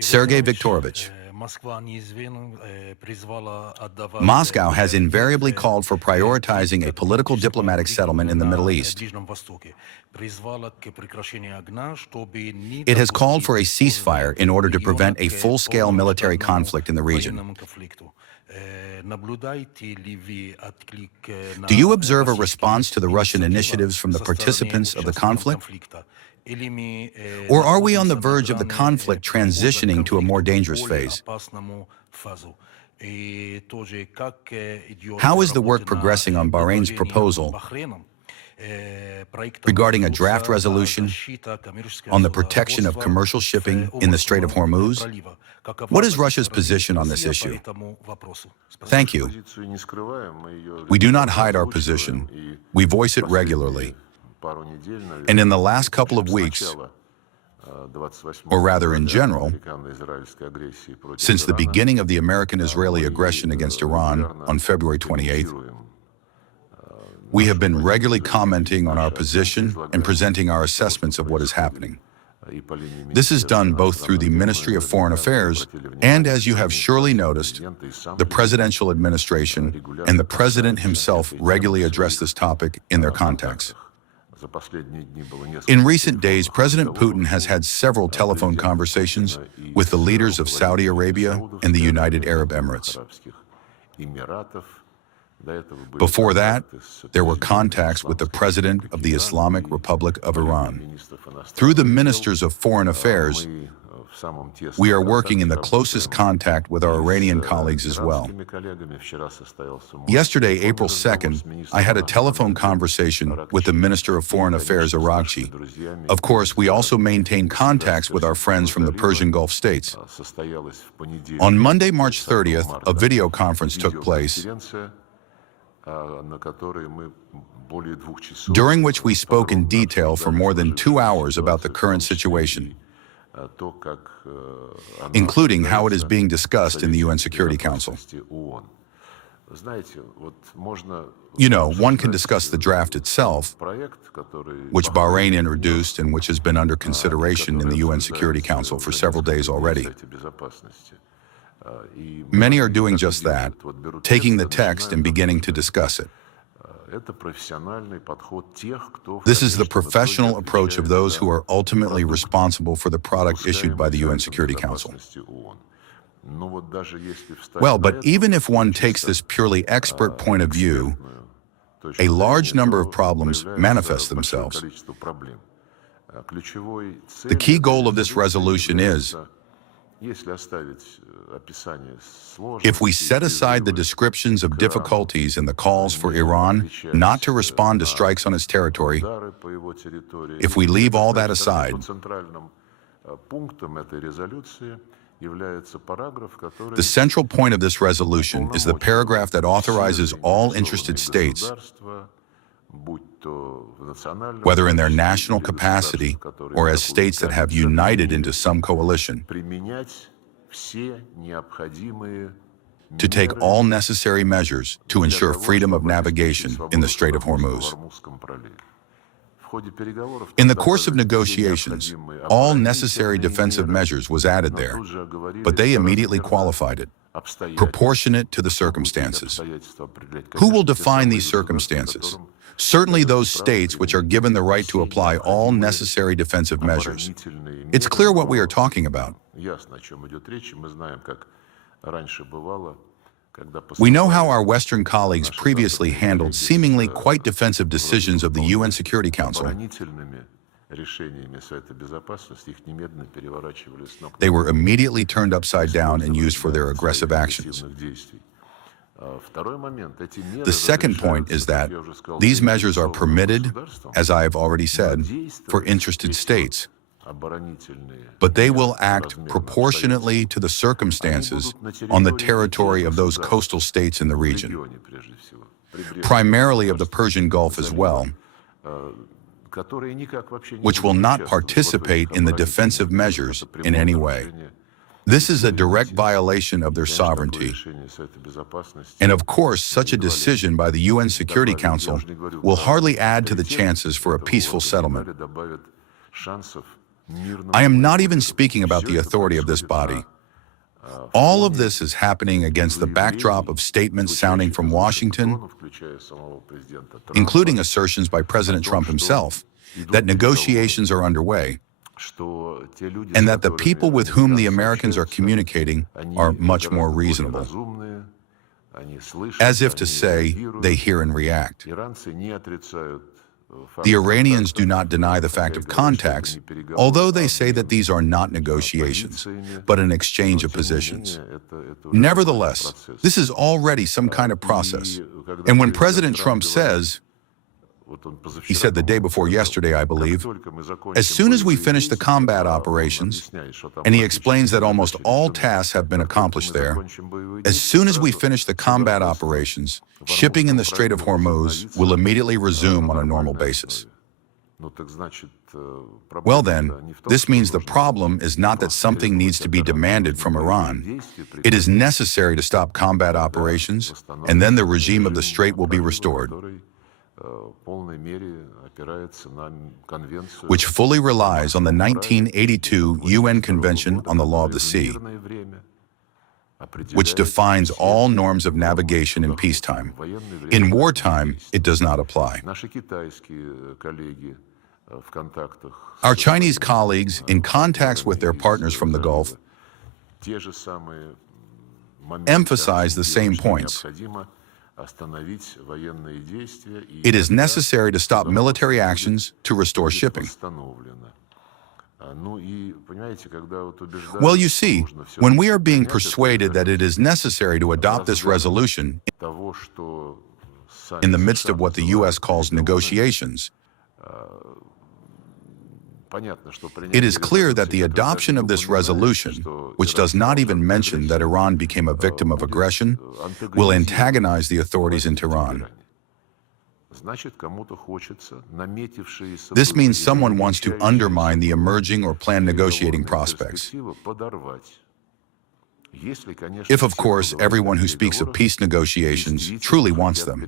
Sergey Viktorovich, Moscow has invariably called for prioritizing a political diplomatic settlement in the Middle East. It has called for a ceasefire in order to prevent a full-scale military conflict in the region. Do you observe a response to the Russian initiatives from the participants of the conflict? Or are we on the verge of the conflict transitioning to a more dangerous phase? How is the work progressing on Bahrain's proposal regarding a draft resolution on the protection of commercial shipping in the Strait of Hormuz? What is Russia's position on this issue? Thank you. We do not hide our position. We voice it regularly. And in the last couple of weeks, or rather in general, since the beginning of the American-Israeli aggression against Iran on February 28th, we have been regularly commenting on our position and presenting our assessments of what is happening. This is done both through the Ministry of Foreign Affairs and, as you have surely noticed, the presidential administration and the president himself regularly address this topic in their contacts. In recent days, President Putin has had several telephone conversations with the leaders of Saudi Arabia and the United Arab Emirates. Before that, there were contacts with the President of the Islamic Republic of Iran. Through the Ministers of Foreign Affairs, we are working in the closest contact with our Iranian colleagues as well. Yesterday, April 2nd, I had a telephone conversation with the Minister of Foreign Affairs, Araghchi. Of course, we also maintain contacts with our friends from the Persian Gulf states. On Monday, March 30th, a video conference took place during which we spoke in detail for more than 2 hours about the current situation, including how it is being discussed in the UN Security Council. You know, one can discuss the draft itself, which Bahrain introduced and which has been under consideration in the UN Security Council for several days already. Many are doing just that, taking the text and beginning to discuss it. This is the professional approach of those who are ultimately responsible for the product issued by the UN Security Council. Well, but even if one takes this purely expert point of view, a large number of problems manifest themselves. The key goal of this resolution is, if we set aside the descriptions of difficulties and the calls for Iran not to respond to strikes on its territory, if we leave all that aside, the central point of this resolution is the paragraph that authorizes all interested states, whether in their national capacity or as states that have united into some coalition, to take all necessary measures to ensure freedom of navigation in the Strait of Hormuz. In the course of negotiations, all necessary defensive measures was added there, but they immediately qualified it, proportionate to the circumstances. Who will define these circumstances? Certainly those states which are given the right to apply all necessary defensive measures. It's clear what we are talking about. We know how our Western colleagues previously handled seemingly quite defensive decisions of the UN Security Council. They were immediately turned upside down and used for their aggressive actions. The second point is that these measures are permitted, as I have already said, for interested states, but they will act proportionately to the circumstances on the territory of those coastal states in the region, primarily of the Persian Gulf as well, which will not participate in the defensive measures in any way. This is a direct violation of their sovereignty. And of course, such a decision by the UN Security Council will hardly add to the chances for a peaceful settlement. I am not even speaking about the authority of this body. All of this is happening against the backdrop of statements sounding from Washington, including assertions by President Trump himself, that negotiations are underway, and that the people with whom the Americans are communicating are much more reasonable. As if to say, they hear and react. The Iranians do not deny the fact of contacts, although they say that these are not negotiations, but an exchange of positions. Nevertheless, this is already some kind of process. And when President Trump says, he said the day before yesterday, I believe, as soon as we finish the combat operations, and he explains that almost all tasks have been accomplished there, as soon as we finish the combat operations, shipping in the Strait of Hormuz will immediately resume on a normal basis. Well then, this means the problem is not that something needs to be demanded from Iran. It is necessary to stop combat operations, and then the regime of the Strait will be restored, which fully relies on the 1982 UN Convention on the Law of the Sea, which defines all norms of navigation in peacetime. In wartime, it does not apply. Our Chinese colleagues, in contacts with their partners from the Gulf, emphasize the same points. It is necessary to stop military actions to restore shipping. Well, you see, when we are being persuaded that it is necessary to adopt this resolution in the midst of what the U.S. calls negotiations, it is clear that the adoption of this resolution, which does not even mention that Iran became a victim of aggression, will antagonize the authorities in Tehran. This means someone wants to undermine the emerging or planned negotiating prospects. If, of course, everyone who speaks of peace negotiations truly wants them.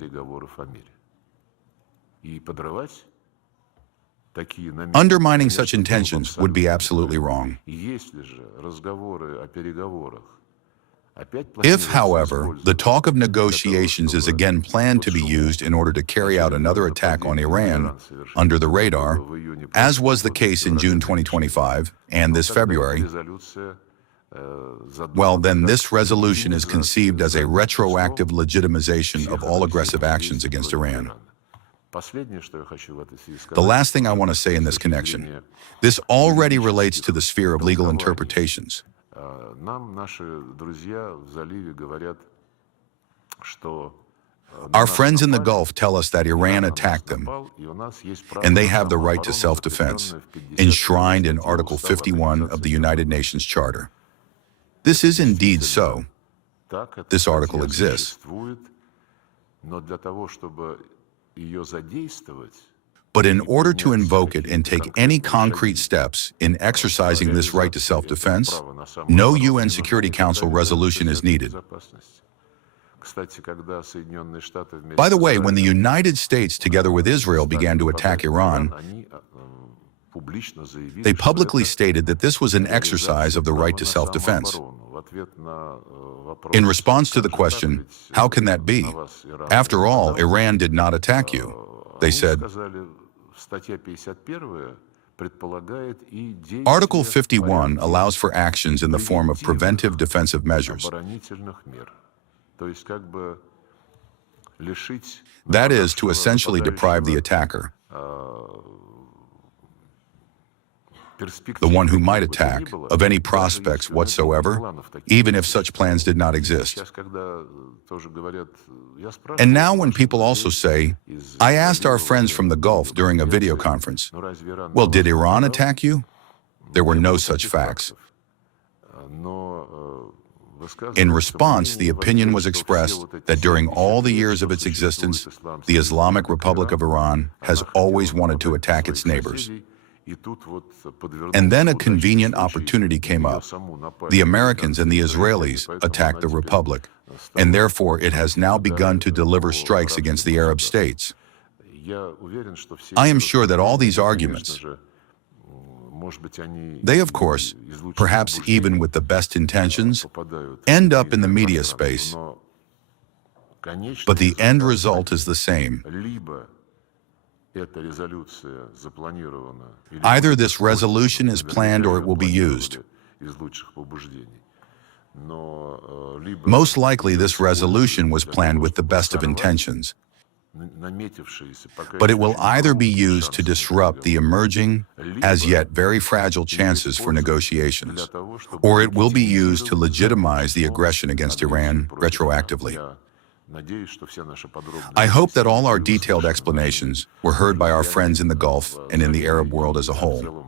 Undermining such intentions would be absolutely wrong. If, however, the talk of negotiations is again planned to be used in order to carry out another attack on Iran under the radar, as was the case in June 2025 and this February, well, then this resolution is conceived as a retroactive legitimization of all aggressive actions against Iran. The last thing I want to say in this connection, this already relates to the sphere of legal interpretations. Our friends in the Gulf tell us that Iran attacked them, and they have the right to self-defense, enshrined in Article 51 of the United Nations Charter. This is indeed so. This article exists. But in order to invoke it and take any concrete steps in exercising this right to self-defense, no UN Security Council resolution is needed. By the way, when the United States, together with Israel, began to attack Iran, they publicly stated that this was an exercise of the right to self-defense. In response to the question, how can that be? After all, Iran did not attack you. They said, Article 51 allows for actions in the form of preventive defensive measures. That is, to essentially deprive the attacker, the one who might attack, of any prospects whatsoever, even if such plans did not exist. And now when people also say, I asked our friends from the Gulf during a video conference, well, did Iran attack you? There were no such facts. In response, the opinion was expressed that during all the years of its existence, the Islamic Republic of Iran has always wanted to attack its neighbors. And then a convenient opportunity came up. The Americans and the Israelis attacked the Republic, and therefore it has now begun to deliver strikes against the Arab states. I am sure that all these arguments, They, of course, perhaps even with the best intentions, end up in the media space, but the end result is the same. Either this resolution is planned or it will be used. Most likely this resolution was planned with the best of intentions, but it will either be used to disrupt the emerging, as yet very fragile chances for negotiations, or it will be used to legitimize the aggression against Iran retroactively. I hope that all our detailed explanations were heard by our friends in the Gulf and in the Arab world as a whole.